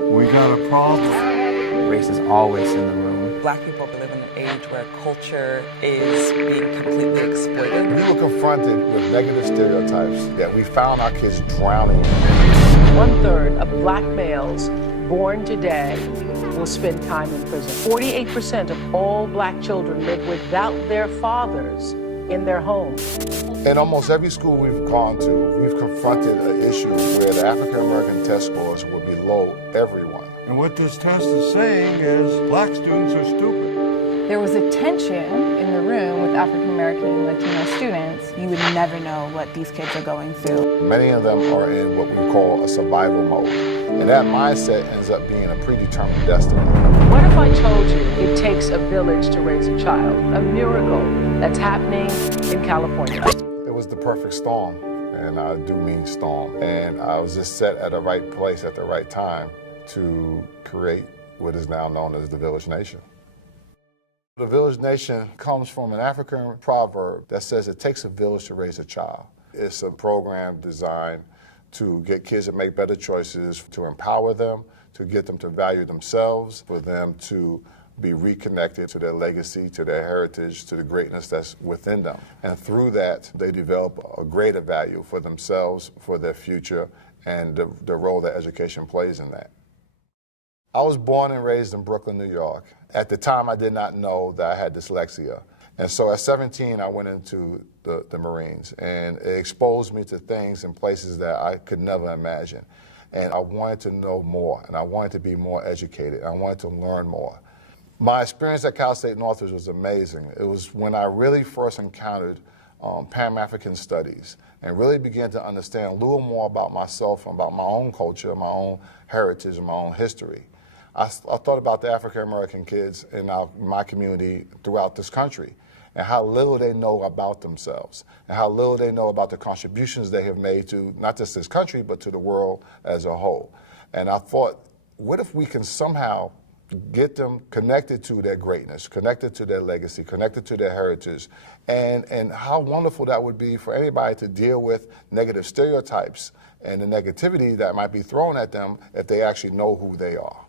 We got a problem. Race is always in the room. Black people live in an age where culture is being completely exploited. We were confronted with negative stereotypes that we found our kids drowning in. 1/3 of black males born today will spend time in prison. 48% of all black children live without their fathers in their homes. In almost every school we've gone to, we've confronted an issue where the African American test scores were below everyone. And what this test is saying is black students are stupid. There was a tension in the room with African American and Latino students. You would never know what these kids are going through. Many of them are in what we call a survival mode. And that mindset ends up being a predetermined destiny. What if I told you it takes a village to raise a child? A miracle that's happening in California. It was the perfect storm, and I do mean storm. And I was just set at the right place at the right time to create what is now known as the Village Nation. The Village Nation comes from an African proverb that says it takes a village to raise a child. It's a program designed to get kids to make better choices, to empower them, to get them to value themselves, for them to be reconnected to their legacy, to their heritage, to the greatness that's within them. And through that, they develop a greater value for themselves, for their future, and the role that education plays in that. I was born and raised in Brooklyn, New York. At the time, I did not know that I had dyslexia. And so at 17, I went into the Marines, and it exposed me to things and places that I could never imagine. And I wanted to know more, and I wanted to be more educated, and I wanted to learn more. My experience at Cal State Northridge was amazing. It was when I really first encountered Pan-African studies and really began to understand a little more about myself and about my own culture, my own heritage, and my own history. I thought about the African American kids in my community throughout this country and how little they know about themselves and how little they know about the contributions they have made to not just this country, but to the world as a whole. And I thought, what if we can somehow get them connected to their greatness, connected to their legacy, connected to their heritage, and how wonderful that would be for anybody to deal with negative stereotypes and the negativity that might be thrown at them if they actually know who they are.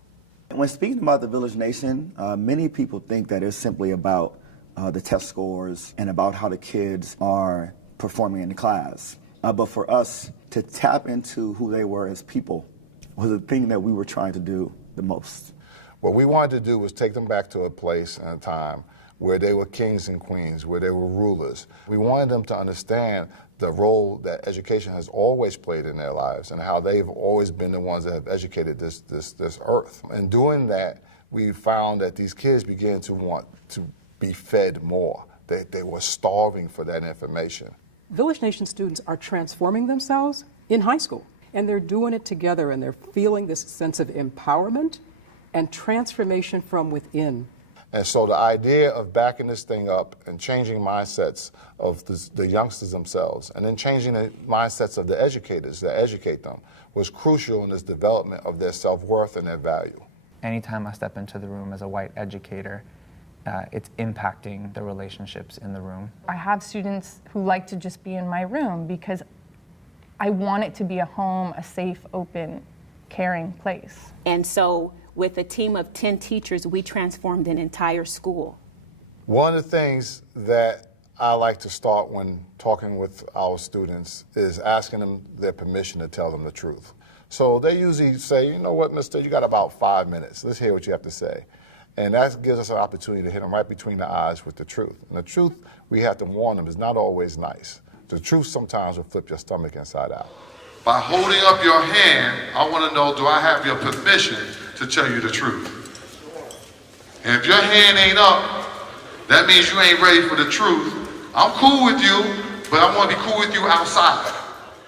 When speaking about the Village Nation, many people think that it's simply about the test scores and about how the kids are performing in the class. But for us to tap into who they were as people was the thing that we were trying to do the most. What we wanted to do was take them back to a place and a time where they were kings and queens, where they were rulers. We wanted them to understand the role that education has always played in their lives and how they've always been the ones that have educated this earth. In doing that, we found that these kids began to want to be fed more. They were starving for that information. Village Nation students are transforming themselves in high school, and they're doing it together, and they're feeling this sense of empowerment and transformation from within. And so the idea of backing this thing up and changing mindsets of the youngsters themselves and then changing the mindsets of the educators that educate them was crucial in this development of their self-worth and their value. Anytime I step into the room as a white educator, it's impacting the relationships in the room. I have students who like to just be in my room because I want it to be a home, a safe, open, caring place. And so with a team of 10 teachers, we transformed an entire school. One of the things that I like to start when talking with our students is asking them their permission to tell them the truth. So they usually say, you know what, mister, you got about 5 minutes. Let's hear what you have to say. And that gives us an opportunity to hit them right between the eyes with the truth. And the truth, we have to warn them, is not always nice. The truth sometimes will flip your stomach inside out. By holding up your hand, I want to know, do I have your permission to tell you the truth? And if your hand ain't up, that means you ain't ready for the truth. I'm cool with you, but I want to be cool with you outside.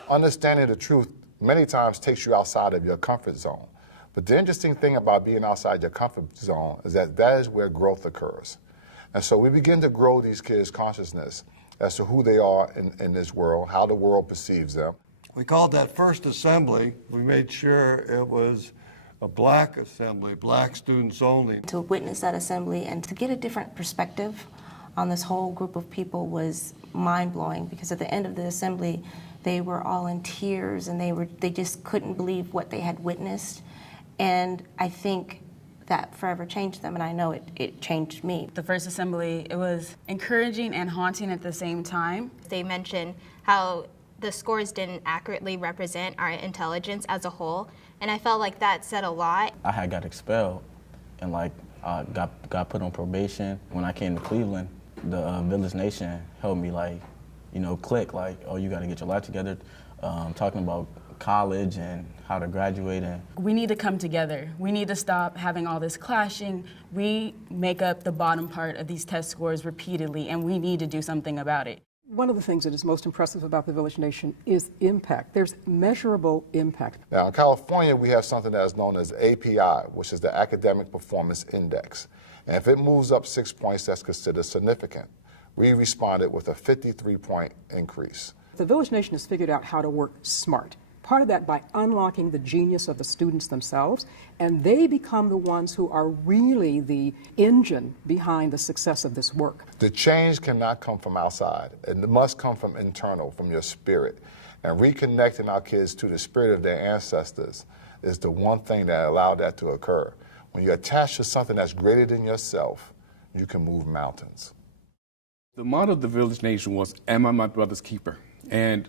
Understanding the truth many times takes you outside of your comfort zone. But the interesting thing about being outside your comfort zone is that that is where growth occurs. And so we begin to grow these kids' consciousness as to who they are in this world, how the world perceives them. We called that first assembly. We made sure it was a black assembly, black students only. To witness that assembly and to get a different perspective on this whole group of people was mind-blowing, because at the end of the assembly, They were all in tears, and they just couldn't believe what they had witnessed. And I think that forever changed them, and I know it changed me. The first assembly, it was encouraging and haunting at the same time. They mentioned how the scores didn't accurately represent our intelligence as a whole, and I felt like that said a lot. I had got expelled and got put on probation. When I came to Cleveland, the Village Nation helped me click, oh, you got to get your life together, talking about college and how to graduate. And we need to come together. We need to stop having all this clashing. We make up the bottom part of these test scores repeatedly, and we need to do something about it. One of the things that is most impressive about the Village Nation is impact. There's measurable impact. Now, in California, we have something that is known as API, which is the Academic Performance Index. And if it moves up 6 points, that's considered significant. We responded with a 53-point increase. The Village Nation has figured out how to work smart. Part of that by unlocking the genius of the students themselves, and they become the ones who are really the engine behind the success of this work. The change cannot come from outside. It must come from internal, from your spirit. And reconnecting our kids to the spirit of their ancestors is the one thing that allowed that to occur. When you're attached to something that's greater than yourself, you can move mountains. The motto of the Village Nation was, "Am I my brother's keeper?" And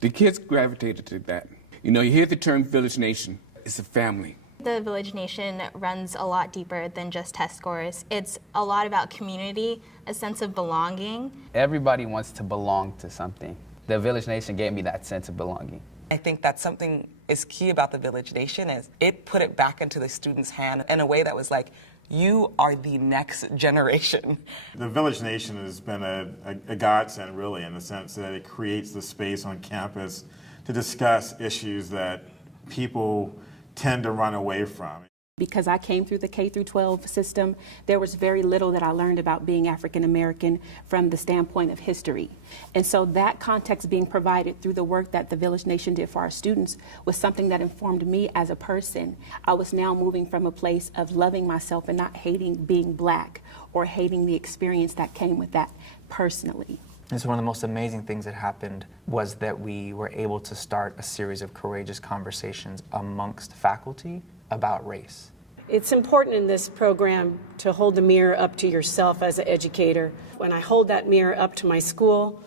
the kids gravitated to that. You hear the term Village Nation, it's a family. The Village Nation runs a lot deeper than just test scores. It's a lot about community, a sense of belonging. Everybody wants to belong to something. The Village Nation gave me that sense of belonging. I think that's something is key about the Village Nation is it put it back into the student's hand in a way that was like, you are the next generation. The Village Nation has been a godsend, really, in the sense that it creates the space on campus to discuss issues that people tend to run away from. Because I came through the K-12 system, there was very little that I learned about being African American from the standpoint of history. And so that context being provided through the work that the Village Nation did for our students was something that informed me as a person. I was now moving from a place of loving myself and not hating being black or hating the experience that came with that personally. And so one of the most amazing things that happened was that we were able to start a series of courageous conversations amongst faculty about race. It's important in this program to hold the mirror up to yourself as an educator. When I hold that mirror up to my school,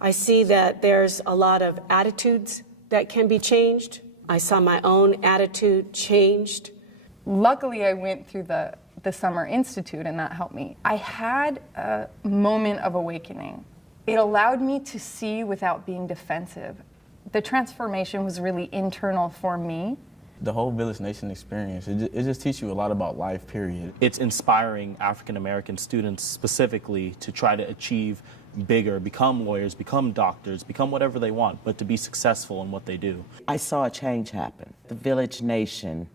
I see that there's a lot of attitudes that can be changed. I saw my own attitude changed. Luckily, I went through the Summer Institute, and that helped me. I had a moment of awakening. It allowed me to see without being defensive. The transformation was really internal for me. The whole Village Nation experience, it just teaches you a lot about life, period. It's inspiring African American students specifically to try to achieve bigger, become lawyers, become doctors, become whatever they want, but to be successful in what they do. I saw a change happen. The Village Nation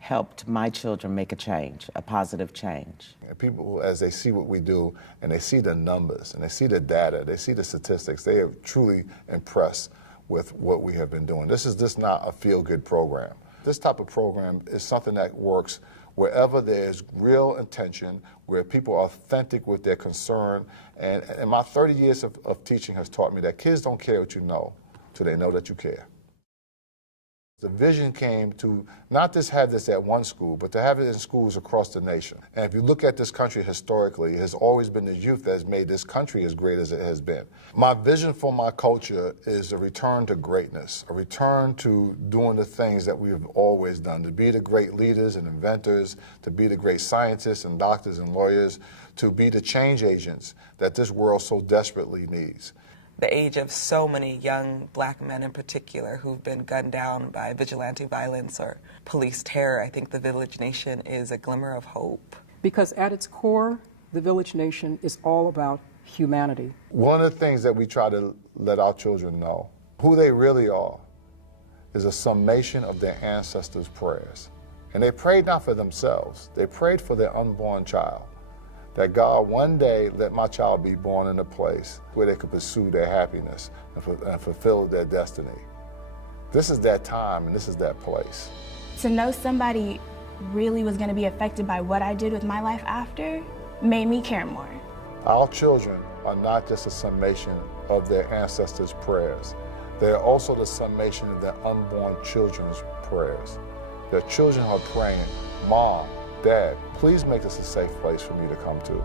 helped my children make a change, a positive change. And people, as they see what we do, and they see the numbers, and they see the data, they see the statistics, they are truly impressed with what we have been doing. This is just not a feel-good program. This type of program is something that works wherever there's real intention, where people are authentic with their concern. And my 30 years of teaching has taught me that kids don't care what you know till they know that you care. The vision came to not just have this at one school, but to have it in schools across the nation. And if you look at this country historically, it has always been the youth that has made this country as great as it has been. My vision for my culture is a return to greatness, a return to doing the things that we have always done, to be the great leaders and inventors, to be the great scientists and doctors and lawyers, to be the change agents that this world so desperately needs. The age of so many young black men in particular who've been gunned down by vigilante violence or police terror, I think the Village Nation is a glimmer of hope. Because at its core, the Village Nation is all about humanity. One of the things that we try to let our children know, who they really are, is a summation of their ancestors' prayers. And they prayed not for themselves, they prayed for their unborn child. That God one day let my child be born in a place where they could pursue their happiness and fulfill their destiny. This is that time and this is that place. To know somebody really was going to be affected by what I did with my life after made me care more. Our children are not just a summation of their ancestors' prayers. They are also the summation of their unborn children's prayers. Their children are praying, Mom, Dad, please make this a safe place for me to come to.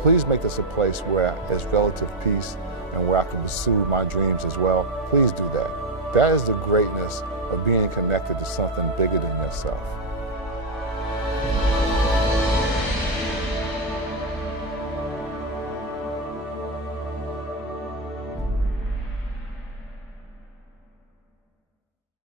Please make this a place where there's relative peace and where I can pursue my dreams as well. Please do that. That is the greatness of being connected to something bigger than yourself.